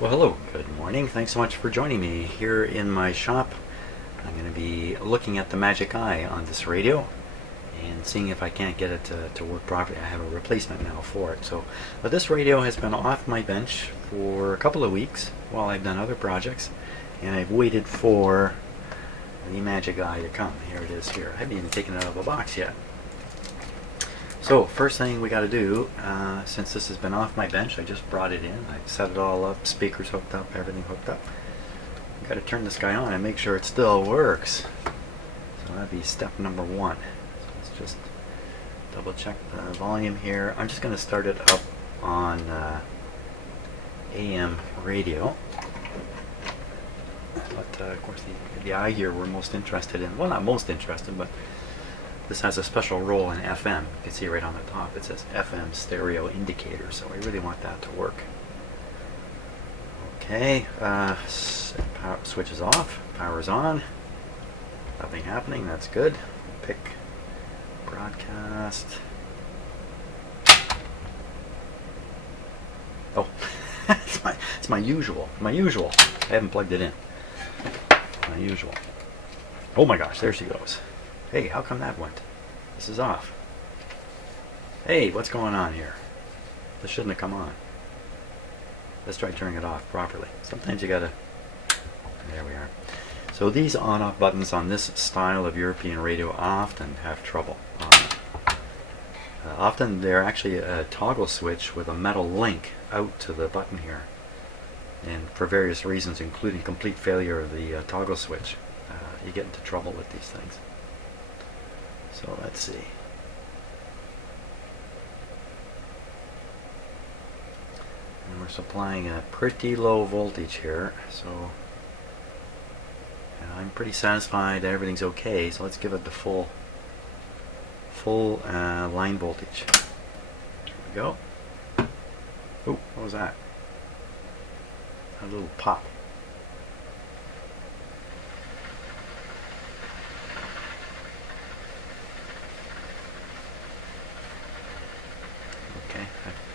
Well, hello, good morning. Thanks so much for joining me here in my shop. I'm going to be looking at the Magic Eye on this radio and seeing if I can't get it to work properly. I have a replacement now for it. But this radio has been off my bench for a couple of weeks while I've done other projects, and I've waited for the Magic Eye to come. Here it is here. I haven't even taken it out of the box yet. So first thing we got to do, since this has been off my bench, I just brought it in. I set it all up, speakers hooked up, everything hooked up. Got to turn this guy on and make sure it still works. So that'd be step number one. So let's just double check the volume here. I'm just going to start it up on AM radio. But of course the eye here we're most interested in. Well, not most interested, but this has a special role in FM. You can see right on the top it says FM stereo indicator, so we really want that to work. Okay, power switch is off, power is on, nothing happening, that's good. Pick broadcast. Oh, it's my usual. I haven't plugged it in. My usual. Oh my gosh, there she goes. Hey, how come that went? This is off. Hey, what's going on here? This shouldn't have come on. Let's try turning it off properly. Sometimes you gotta... There we are. So these on-off buttons on this style of European radio often have trouble. Often they're actually a toggle switch with a metal link out to the button here. And for various reasons, including complete failure of the toggle switch, you get into trouble with these things. So let's see. And we're supplying a pretty low voltage here, so I'm pretty satisfied that everything's okay. So let's give it the full line voltage. There we go. Oh, what was that? A little pop.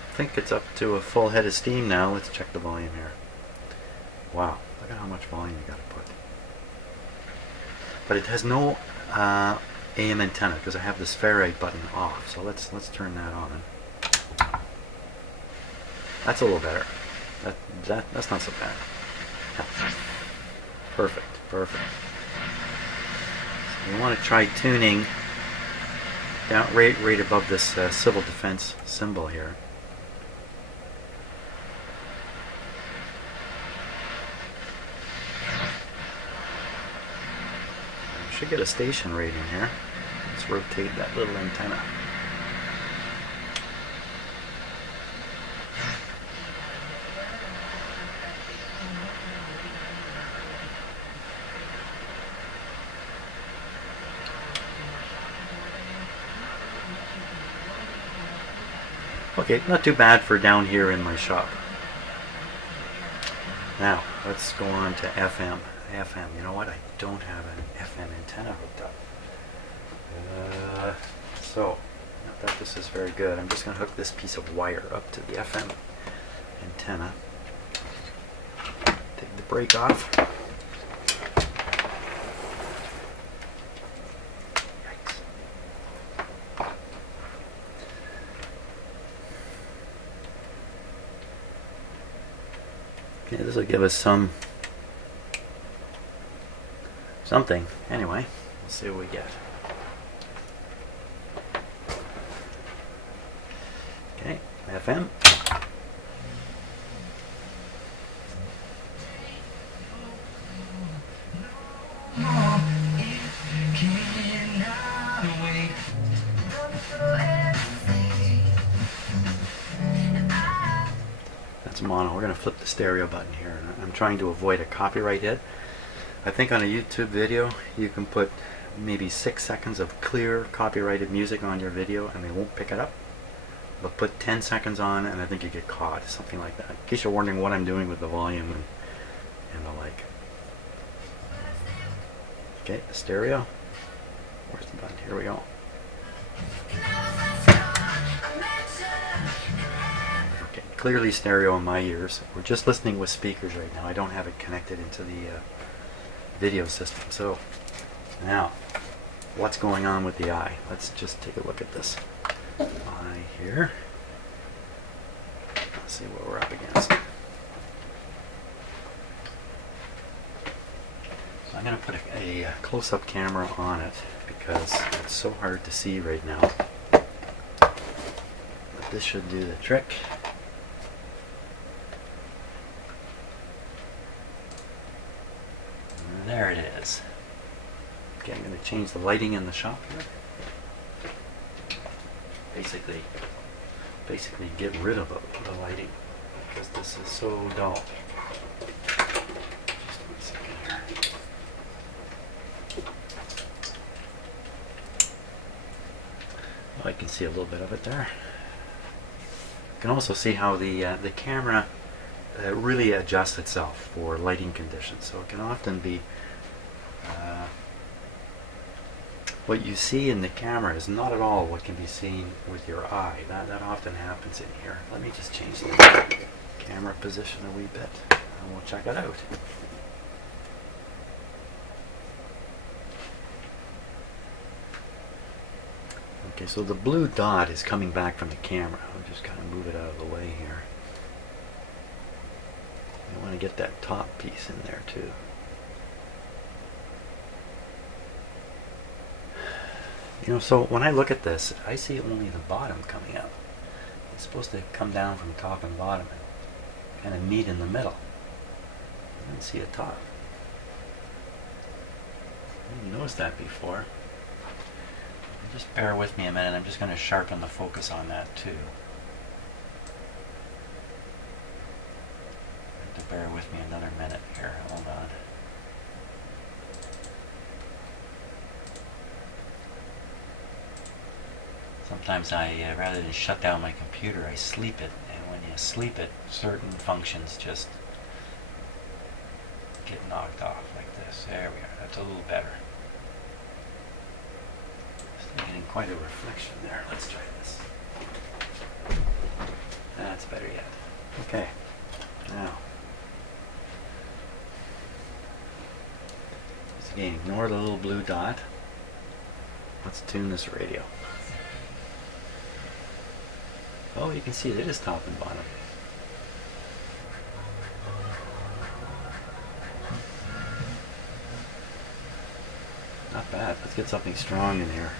I think it's up to a full head of steam now. Let's check the volume here. Wow, look at how much volume you got to put. But it has no AM antenna because I have this ferrite button off. So let's turn that on. That's a little better. That's not so bad. Yeah. Perfect. So you want to try tuning down right above this civil defense symbol here. Should get a station rating here. Let's rotate that little antenna. Okay, not too bad for down here in my shop. Now, let's go on to FM. You know what? I don't have an FM antenna hooked up. So, not that this is very good. I'm just going to hook this piece of wire up to the FM antenna. Take the brake off. Yikes. Okay, this will give us something. Anyway, let's see what we get. Okay, FM. That's mono. We're going to flip the stereo button here. I'm trying to avoid a copyright hit. I think on a YouTube video you can put maybe 6 seconds of clear copyrighted music on your video and they won't pick it up. But put 10 seconds on and I think you get caught, something like that. In case you're wondering what I'm doing with the volume and the like. Okay, the stereo. Where's the button? Here we go. clearly stereo in my ears. We're just listening with speakers right now. I don't have it connected into the video system. So now, what's going on with the eye? Let's just take a look at this eye here. Let's see what we're up against. So I'm going to put a close-up camera on it because it's so hard to see right now. But this should do the trick. And there it is. Okay, I'm going to change the lighting in the shop here. Basically get rid of the lighting because this is so dull. Just 1 second here. Well, I can see a little bit of it there. You can also see how the camera really adjusts itself for lighting conditions. So it can often be what you see in the camera is not at all what can be seen with your eye. That often happens in here. Let me just change the camera position a wee bit and we'll check it out. Okay, so the blue dot is coming back from the camera. I'll just kind of move it out of the way here. I want to get that top piece in there too. You know, so when I look at this, I see only the bottom coming out. It's supposed to come down from top and bottom and kind of meet in the middle. I didn't see a top. I didn't notice that before. Just bear with me a minute. I'm just going to sharpen the focus on that too. You have to bear with me another minute here. Hold on. Sometimes rather than shut down my computer, I sleep it. And when you sleep it, certain functions just get knocked off like this. There we are. That's a little better. Still getting quite a reflection there. Let's try this. That's better yet. Okay. Now. Just again, ignore the little blue dot. Let's tune this radio. Oh, you can see it is top and bottom. Not bad. Let's get something strong in here.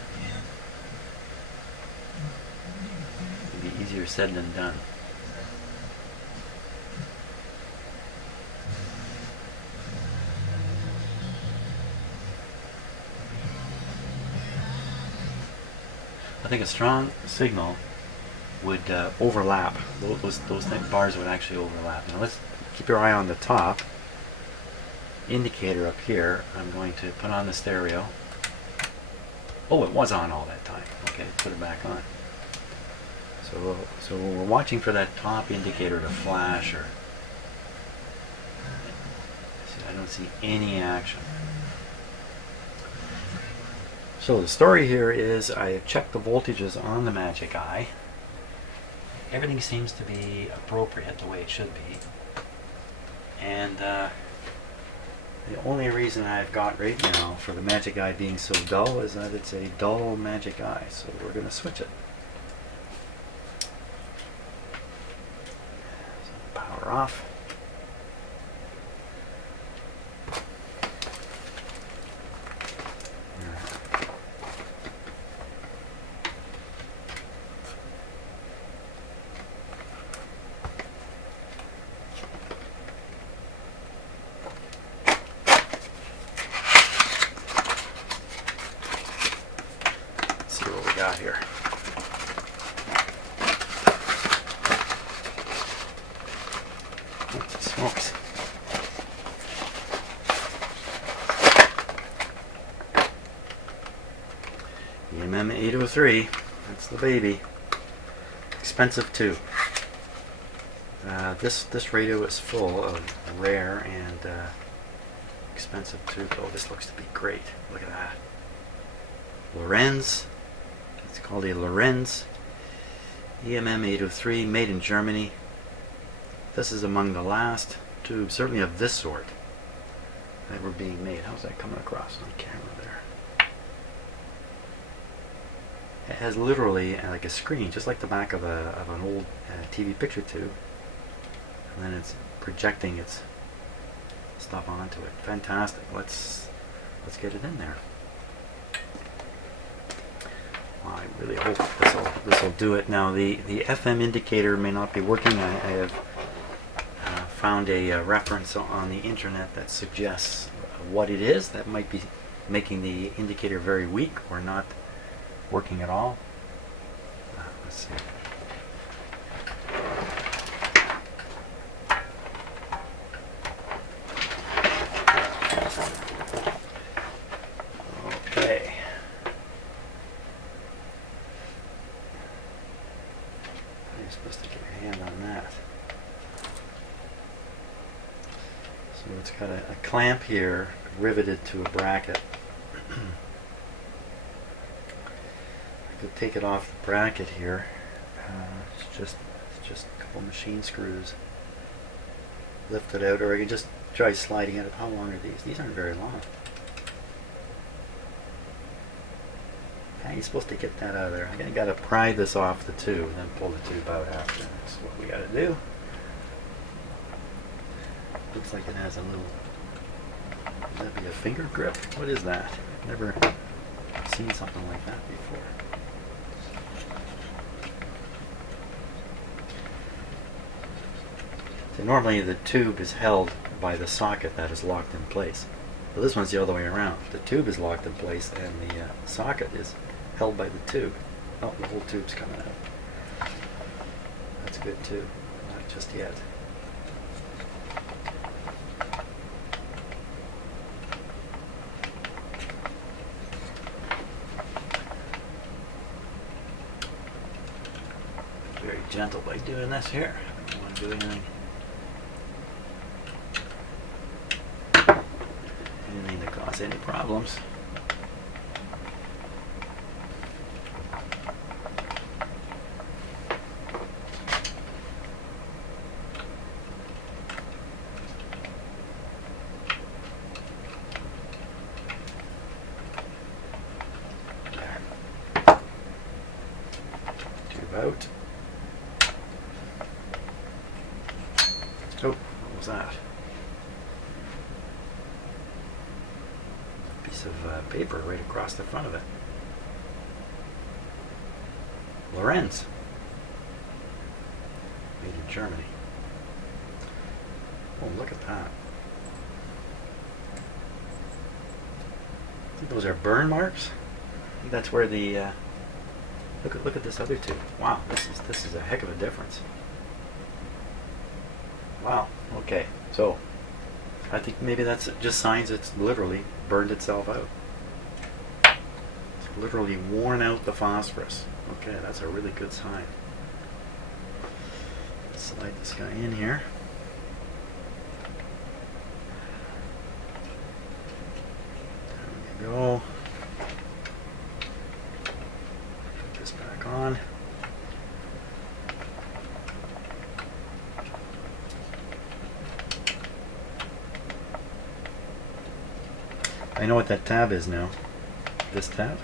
It'll be easier said than done. I think a strong signal would overlap. Those bars would actually overlap. Now let's keep your eye on the top indicator up here. I'm going to put on the stereo. Oh, it was on all that time. Okay, put it back on. So we're watching for that top indicator to flash, or see, I don't see any action. So the story here is I have checked the voltages on the Magic Eye. Everything seems to be appropriate the way it should be. And the only reason I've got right now for the Magic Eye being so dull is that it's a dull Magic Eye. So we're going to switch it. So power off. Got here. Oh, smokes. EMM 803. That's the baby. Expensive too. This radio is full of rare and expensive too. Oh, this looks to be great. Look at that. Lorenz. It's called a Lorenz EMM 803, made in Germany. this is among the last tubes, certainly of this sort, that were being made. How's that coming across on camera there? It has literally like a screen, just like the back of an old TV picture tube, and then it's projecting its stuff onto it. Fantastic. Let's get it in there. Well, I really hope this will do it. Now the FM indicator may not be working. I have found a reference on the internet that suggests what it is that might be making the indicator very weak or not working at all. Let's see. Okay. You're supposed to get your hand on that. So it's got a clamp here riveted to a bracket. I could take it off the bracket here. It's just a couple machine screws. Lift it out, or I can just try sliding it up. How long are these? These aren't very long. How are you supposed to get that out of there? I got to pry this off the tube and then pull the tube out after. That's what we got to do. Looks like it has a little. Would that be a finger grip? What is that? I've never seen something like that before. So normally the tube is held by the socket that is locked in place. Well, this one's the other way around. The tube is locked in place and the socket is held by the tube. Oh, the whole tube's coming out. That's good too. Not just yet. Very gentle by doing this here. I don't want to do anything to cause any problems. There. Tube out. Oh, what was that? Piece of paper right across the front of it. Lorenz. Made in Germany. Oh, look at that. I think those are burn marks. I think that's where the look at this other tube. Wow, this is a heck of a difference. Wow. Okay. So I think maybe that's just signs it's literally burned itself out. It's literally worn out the phosphorus. Okay, that's a really good sign. Let's slide this guy in here. There we go. Put this back on. I know what that tab is now. This tab.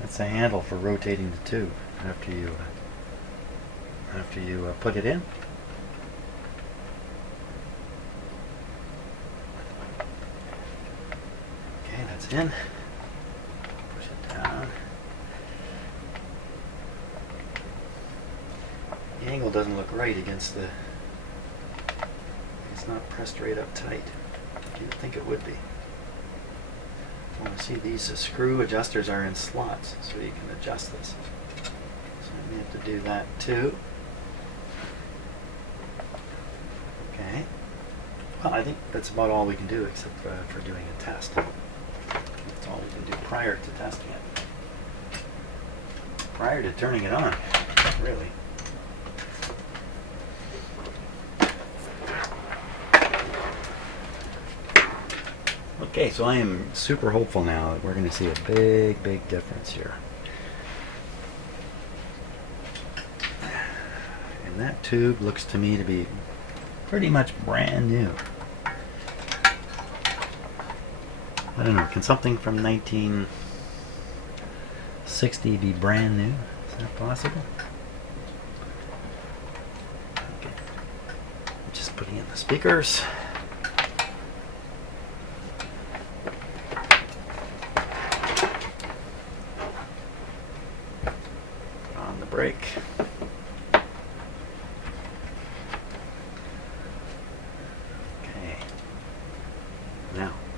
That's a handle for rotating the tube after you put it in. Okay, that's in. Push it down. The angle doesn't look right against the. It's not pressed right up tight. You'd think it would be. Well, see, these screw adjusters are in slots, so you can adjust this. So we have to do that too. Okay. Well, I think that's about all we can do except for doing a test. That's all we can do prior to testing it. Prior to turning it on, really. Okay, so I am super hopeful now that we're going to see a big, big difference here. And that tube looks to me to be pretty much brand new. I don't know, can something from 1960 be brand new? Is that possible? Okay. I'm just putting in the speakers. Put on the brake.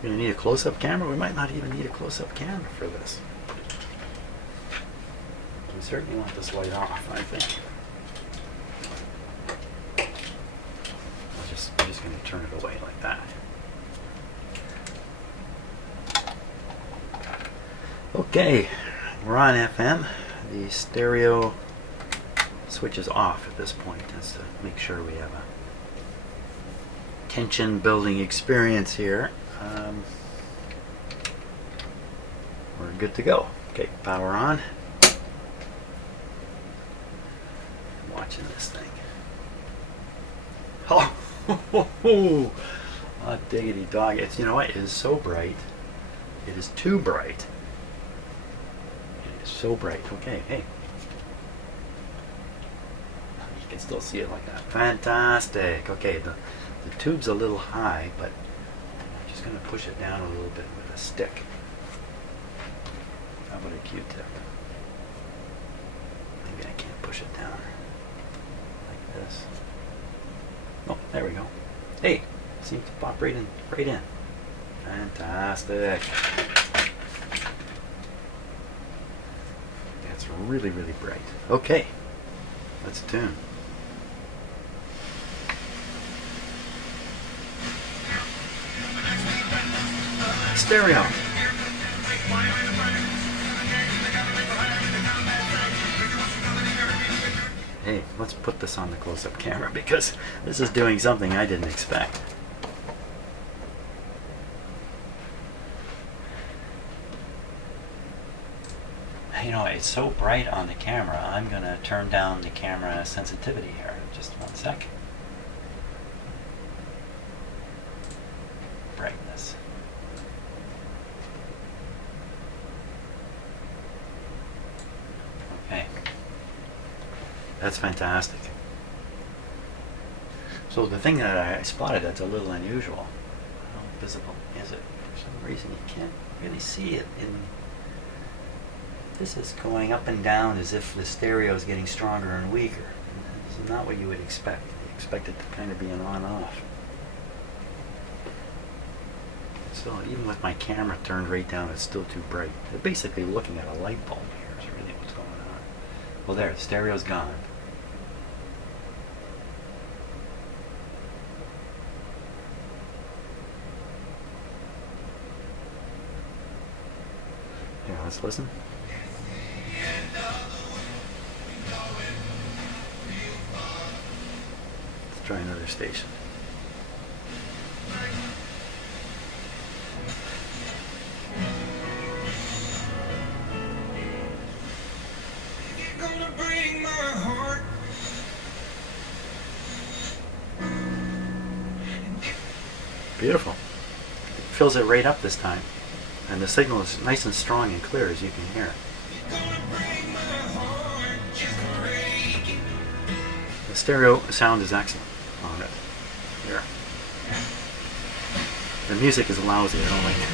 We're going to need a close-up camera. We might not even need a close-up camera for this. We certainly want this light off, I think. I'm just going to turn it away like that. Okay, we're on FM. The stereo switch is off at this point. That's to make sure we have a tension building experience here. We're good to go. Okay, power on. I'm watching this thing. Oh, oh, diggity dog. It's, you know what? It is so bright. It is too bright. It is so bright. Okay, hey. You can still see it like that. Fantastic. Okay, the tube's a little high, but I'm just going to push it down a little bit with a stick. How about a Q-tip? Maybe I can't push it down like this. Oh, there we go. Hey, seems to pop right in. Right in. Fantastic. That's really, really bright. Okay, let's tune. Stereo. Hey, let's put this on the close-up camera because this is doing something I didn't expect. You know, it's so bright on the camera, I'm going to turn down the camera sensitivity here. Just 1 sec. Brightness. Okay. That's fantastic. So the thing that I spotted that's a little unusual, how visible is it? For some reason you can't really see it. This is going up and down as if the stereo is getting stronger and weaker. And this is not what you would expect. You expect it to kind of be an on-off. So even with my camera turned right down, it's still too bright. They're basically looking at a light bulb here is really what's going on. Well, there, the stereo's gone. Here, let's listen. Let's try another station. Beautiful. It fills it right up this time. And the signal is nice and strong and clear, as you can hear. The stereo sound is excellent on it. Here. The music is lousy, I don't like it.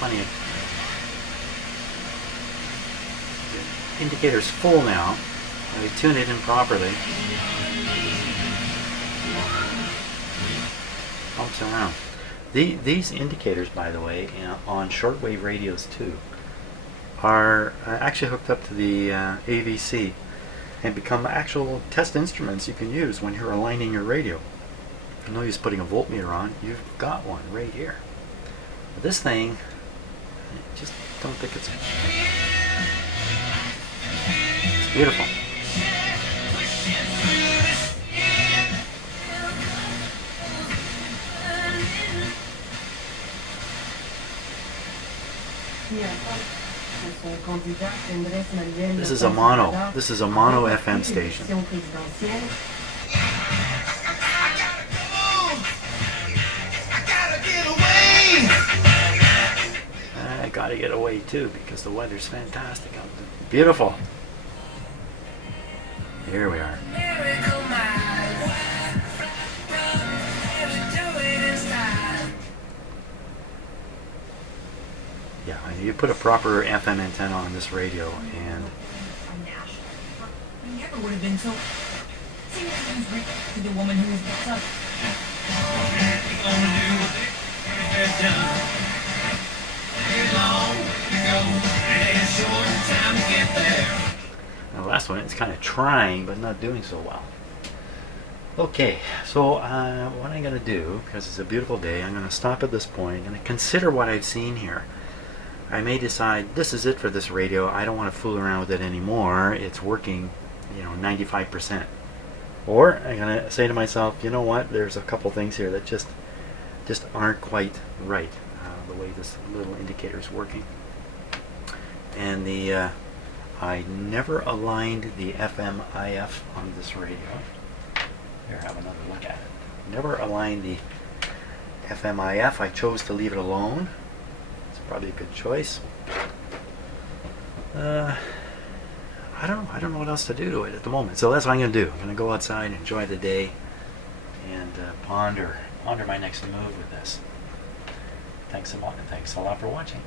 Funny. The indicator's full now. I tune it in properly. Bumps around. These indicators, by the way, on shortwave radios too, are actually hooked up to the AVC and become actual test instruments you can use when you're aligning your radio. No use putting a voltmeter on. You've got one right here. But this thing, I just don't think it's beautiful. This is a mono. This is a mono FM station. I gotta get away too because the weather's fantastic out there. Beautiful. Here we are. Yeah, you put a proper FM antenna on this radio and never would have been so. See to the woman who was tough. the last one, it's kind of trying but not doing so well. Okay, so what I'm going to do, because it's a beautiful day, I'm going to stop at this point. I'm going to consider what I've seen here. I may decide this is it for this radio. I don't want to fool around with it anymore. It's working, 95%. Or I'm going to say to myself, you know what, there's a couple things here that just aren't quite right, the way this little indicator is working. And I never aligned the FM IF on this radio. Here, have another look at it. Never aligned the FM IF. I chose to leave it alone. It's probably a good choice. I don't know what else to do to it at the moment. So that's what I'm going to do. I'm going to go outside, enjoy the day, and ponder my next move with this. Thanks a lot, and thanks a lot for watching.